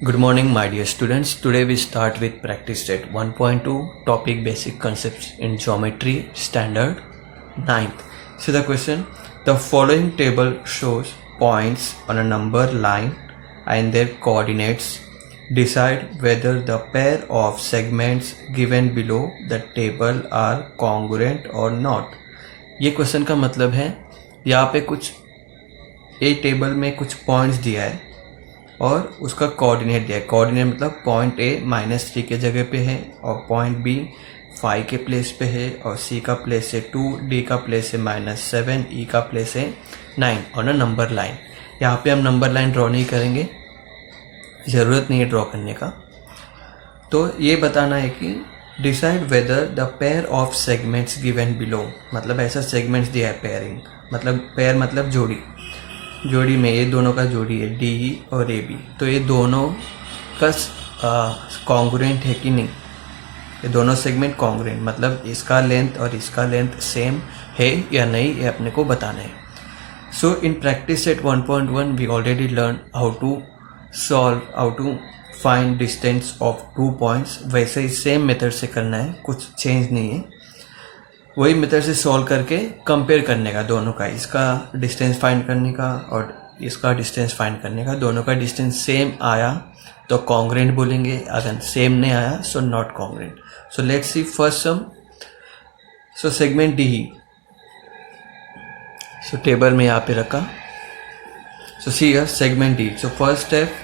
Good morning, my dear students. Today we start with practice set 1.2 topic basic concepts in geometry standard 9th. See the question. The following table shows points on a number line and their coordinates. Decide whether the pair of segments given below the table are congruent or not. ये question का मतलब है यहाँ पे कुछ ए table में कुछ points दिया है और उसका कोऑर्डिनेट दिया है. कोऑर्डिनेट मतलब पॉइंट ए -3 के जगह पे है और पॉइंट बी 5 के प्लेस पे है और सी का प्लेस है 2, डी का प्लेस है -7, ई का प्लेस है 9 ऑन अ नंबर लाइन. यहाँ पे हम नंबर लाइन ड्रॉ नहीं करेंगे, ज़रूरत नहीं है ड्रॉ करने का. तो ये बताना है कि decide whether the pair of segments given below, मतलब ऐसा सेगमेंट्स दिया है पेयरिंग, मतलब पेयर मतलब जोड़ी में ये दोनों का जोड़ी है डी और ए बी. तो ये दोनों का कॉन्ग्रुएंट है कि नहीं, ये दोनों सेगमेंट कॉन्ग्रुएंट मतलब इसका लेंथ और इसका लेंथ सेम है या नहीं, ये अपने को बताना है. So in practice set 1.1 we already learn how to find distance of 2 points. वैसे ही सेम मेथड से करना है, कुछ चेंज नहीं है. वही मेथड से सॉल्व करके कंपेयर करने का दोनों का, इसका डिस्टेंस फाइंड करने का और इसका डिस्टेंस फाइंड करने का. दोनों का डिस्टेंस सेम आया तो कॉन्ग्रुएंट बोलेंगे, अगर सेम नहीं आया so not congruent. So let's see first sum. So segment D ही, सो टेबल में यहाँ पे रखा. So see here segment D. So first step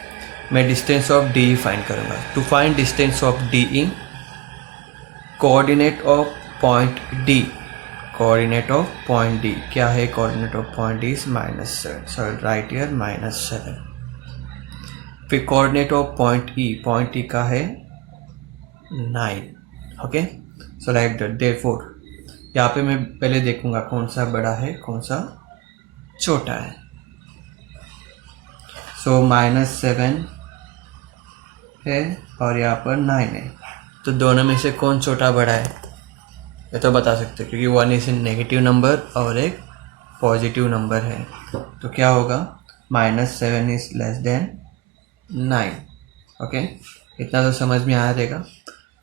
मैं डिस्टेंस ऑफ डी फाइंड करूँगा. To find distance of D E, coordinate of point D, coordinate of point D क्या है? Coordinate of point D is -7, so right here -7. फिर coordinate of point E का है 9. Okay, so right that. Therefore यहाँ पे मैं पहले देखूंगा कौन सा बड़ा है कौन सा छोटा है. सो -7 है और यहाँ पर 9 है, तो दोनों में से कौन छोटा बड़ा है ये तो बता सकते हैं, क्योंकि 1 इज नेगेटिव नंबर और एक पॉजिटिव नंबर है. तो क्या होगा? -7 इज लेस देन 9. ओके, इतना तो समझ में आ जाएगा.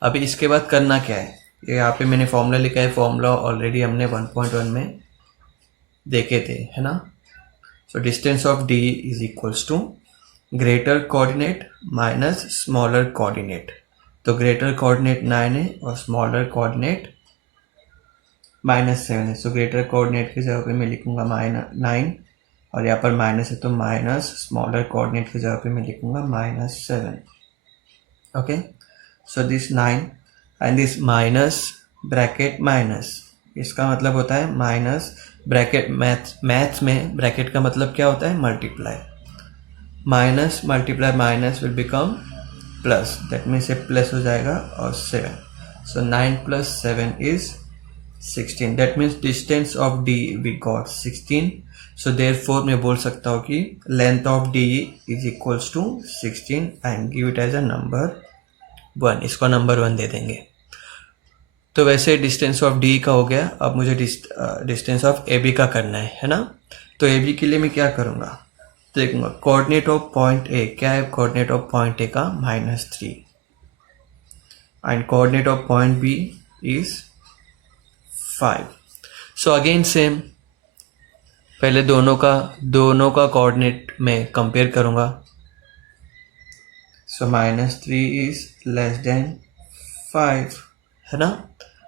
अभी इसके बाद करना क्या है, ये यहाँ पे मैंने फॉर्मूला लिखा है. फॉर्मूला ऑलरेडी हमने 1.1 में देखे थे, है ना. So distance of D is equals to greater coordinate minus smaller coordinate. तो ग्रेटर कोऑर्डिनेट 9 है और स्मॉलर कोऑर्डिनेट -7 है. सो ग्रेटर कोऑर्डिनेट की जगह पे मैं लिखूंगा -9 और यहाँ पर माइनस है तो माइनस, स्मॉलर कोऑर्डिनेट की जगह पे मैं लिखूंगा -7. Okay, so this 9 and this minus bracket minus, इसका मतलब होता है माइनस ब्रैकेट. मैथ्स में ब्रैकेट का मतलब क्या होता है? Multiply. Minus multiply minus will become plus, that means ये प्लस हो जाएगा और 7. सो 9 + 7 is 16. That means distance of D we got 16. So therefore मैं बोल सकता हूँ कि length of D is equals to 16 and give it as a number 1. इसको नंबर 1 दे देंगे. तो वैसे डिस्टेंस ऑफ D का हो गया. अब मुझे डिस्टेंस ऑफ AB का करना है ना. तो AB के लिए मैं क्या करूँगा, देखूँगा कोऑर्डिनेट ऑफ पॉइंट A क्या है. कोऑर्डिनेट ऑफ पॉइंट A का -3 and coordinate of point B is 5. So again same, पहले दोनों का कोऑर्डिनेट में कंपेयर करूंगा. सो -3 इज लेस देन 5, है ना.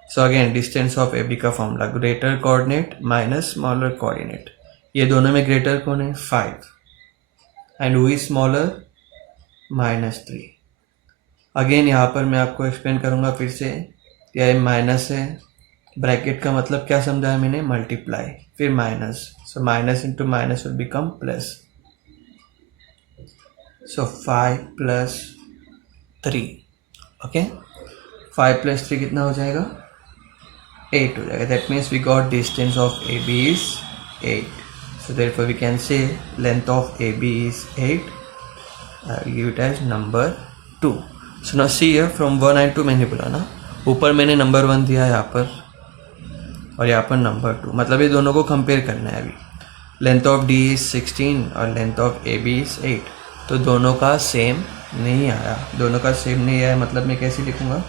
So again distance of AB का formula greater coordinate minus smaller coordinate. ये दोनों में ग्रेटर कौन है? 5 and who is smaller? -3. Again यहाँ पर मैं आपको एक्सप्लेन करूंगा फिर से. यह माइनस है, ब्रैकेट का मतलब क्या समझाया मैंने? मल्टीप्लाई, फिर minus. So minus into minus will become plus. So 5 + 3. Okay, 5 + 3 कितना हो जाएगा? 8 हो जाएगा. That means we got distance of AB is 8. So therefore we can say length of AB is 8. Give it as number 2. So now see here from 1 and 2 मैंने बोला ना, ऊपर मैंने नंबर 1 दिया यहाँ पर और यहाँ पर नंबर 2, मतलब ये दोनों को कंपेयर करना है. अभी लेंथ ऑफ D इज 16 और लेंथ ऑफ AB इज 8. तो दोनों का सेम नहीं आया, दोनों का सेम नहीं आया मतलब मैं कैसे लिखूँगा,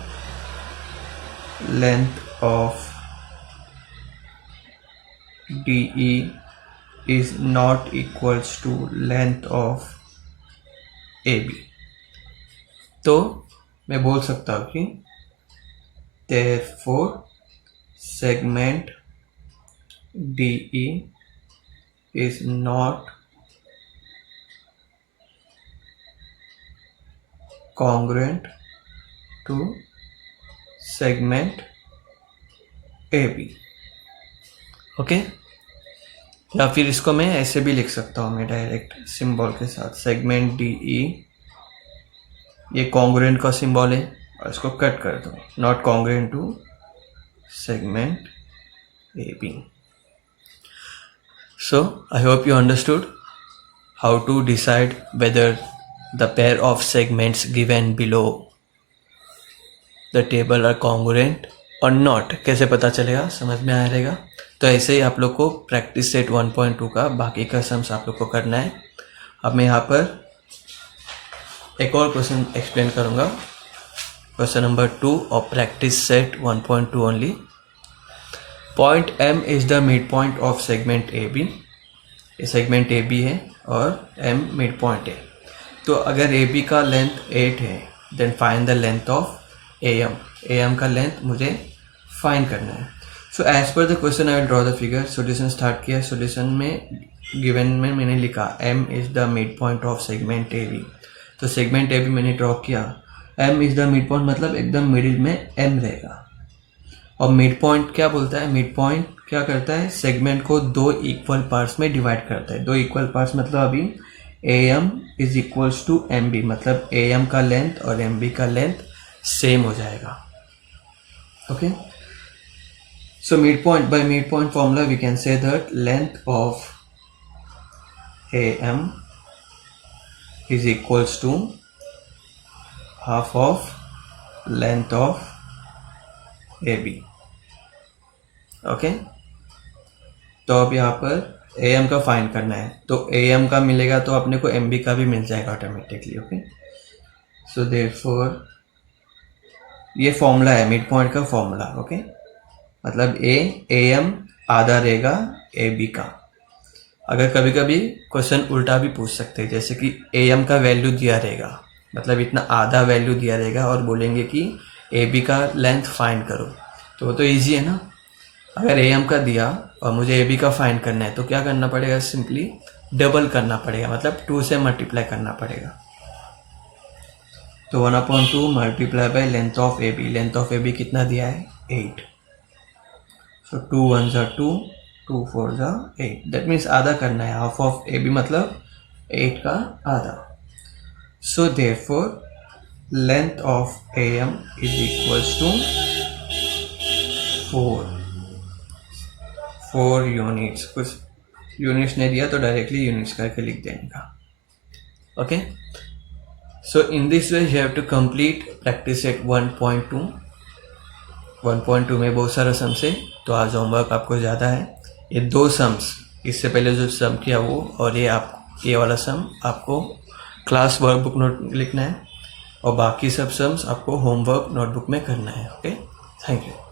length of DE is not equals to length of AB। तो मैं बोल सकता हूँ कि therefore segment DE is not congruent to segment AB। Okay या फिर इसको मैं ऐसे भी लिख सकता हूँ, मैं डायरेक्ट सिंबल के साथ, सेगमेंट DE ये कॉन्ग्रुएंट का सिंबल है और इसको कट कर दो, not congruent to segment AB। So I hope you understood how to decide whether the pair of segments given below the table are congruent और नॉट, कैसे पता चलेगा, समझ में आया रहेगा। तो ऐसे ही आप लोग को प्रैक्टिस सेट 1.2 का बाकी का सम्स आप लोग को करना है। अब मैं यहाँ पर एक और क्वेश्चन एक्सप्लेन करूँगा, question number 2 of practice set 1.2 only. Point M is the mid point of segment AB। ये सेगमेंट AB है और M मिड पॉइंट है। तो अगर AB का लेंथ 8 है then find the length of AM का लेंथ मुझे फाइंड करना है। So as per the question I will draw the figure. Solution start किया, सॉल्यूशन में गिवन में मैंने लिखा M is the mid point of segment AB। तो सेगमेंट AB मैंने ड्रॉ किया, M is the mid point मतलब एकदम मिडिल में M रहेगा। और मिड पॉइंट क्या बोलता है, मिड पॉइंट क्या करता है, सेगमेंट को 2 इक्वल पार्ट्स में डिवाइड करता है। 2 इक्वल पार्ट्स मतलब अभी AM is equals to MB, मतलब AM का लेंथ और MB का लेंथ सेम हो जाएगा। Okay, so midpoint, by midpoint formula we can say that length of AM is equals to half of length of AB। Okay, तो अब यहाँ पर AM का फाइंड करना है, तो AM का मिलेगा तो अपने को MB का भी मिल जाएगा ऑटोमेटिकली। ओके, सो देयरफॉर ये फॉर्मूला है मिड पॉइंट का फॉर्मूला। ओके, मतलब AM आधा रहेगा AB का। अगर कभी कभी क्वेश्चन उल्टा भी पूछ सकते हैं, जैसे कि AM का वैल्यू दिया रहेगा, मतलब इतना आधा वैल्यू दिया रहेगा और बोलेंगे कि AB का लेंथ फाइंड करो, तो वो तो ईजी है ना। अगर AM का दिया और मुझे AB का फाइंड करना है तो क्या करना पड़ेगा, सिंपली डबल करना पड़ेगा, मतलब 2 से मल्टीप्लाई करना पड़ेगा। तो 1/2 multiply by length of AB। Length of AB कितना दिया है, 8। सो 2 1 ज़ा 2, 2 4 ज़ा 8, दैट मीन्स आधा करना है। हाफ ऑफ AB मतलब 8 का आधा। So therefore length of AM is equals to 4 units. कुछ यूनिट्स नहीं दिया तो डायरेक्टली यूनिट्स करके लिख देने का। Okay, so in this way you have to complete practice set 1.2। 1.2 में बहुत सारा सम्स है, तो आज होमवर्क आपको ज़्यादा है। ये 2 सम्स, इससे पहले जो सम किया वो और ये वाला सम आपको क्लास वर्कबुक नोट लिखना है और बाकी सब सम्स आपको होमवर्क नोटबुक में करना है। Okay, thank you.